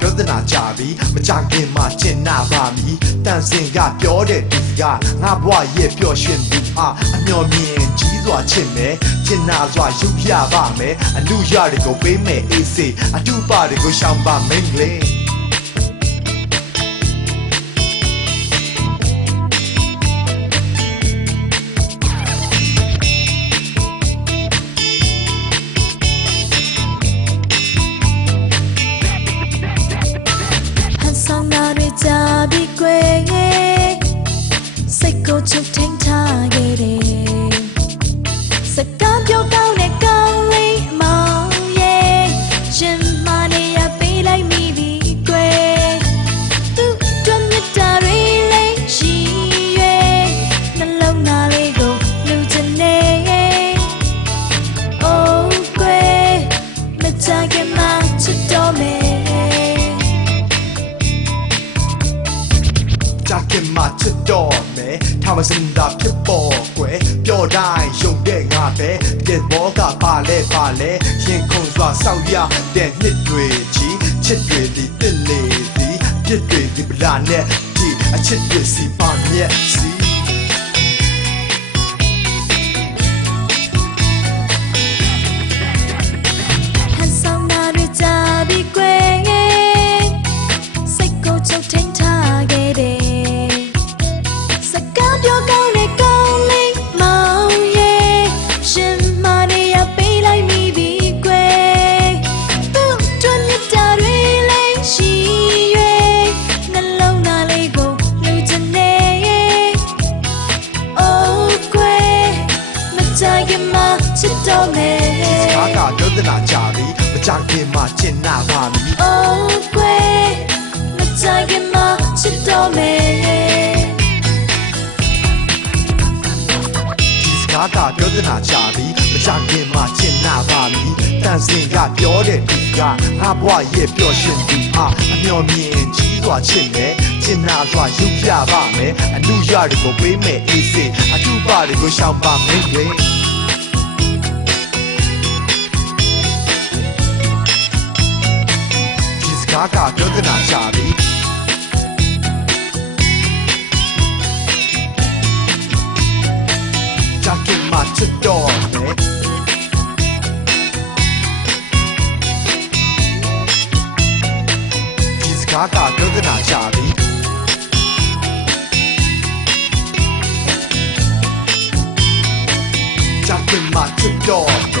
ပြောသနာကြပြီမကြခင်မှာကျင်နာပါမီတန်စင်ကပြောတဲ့ဒီကငါဘဝရဲ့ပျော်ရွှင်သူအားအမျော်မြင်ကြီးစွာချစ်မယ်ကျင်နာစွာရုပ်ပြပါမယ်အလူရတွေကိုပေးမယ်အေးစေးအတူပါတွေကိုရှောင်ပါမင်းကလေး မှာချစ်တော်မယ်ထာမစင်တာဖြစ်ပေါ်ကွယ်ပြောတိုင်းယုံတဲ့ငါပဲတကယ်ဘောကပါလဲပါလဲရင်ခုန်စွာစောက်ရတဲ့နှစ်တွေကြီးချစ်တွေဒီတစ်လေဒီပြစ်တွေဒီပလာနဲ့ဒီအချစ်တွေစီပါမြက်စီ သနာကြပြီမကြခင်မှာကျင်နာပါမီ Oh ကွယ်မကြခင်မှချစ်တော်မယ်ဒီစကားကပြောသနာကြပြီမကြခင်မှာကျင်နာပါမီတန်စင်ကပြောတဲ့ဒီကငါဘဝရဲ့ပျော်ရွှင်သူအားအမျော်မြင်ကြီးစွာချစ်မယ်ကျင်နာစွာရုပ်ပြပါမယ်အလူရတွေကိုပေးမယ်အေးစေးအတူပါတွေကိုရှောင်ပါမင်း တွေဒီစကားကပြောသနာကြပြီကြခင်မှာချစ်တော်မယ်ဒီစကားကပြောသနာကြပြီကြခင်မှာချစ်တော်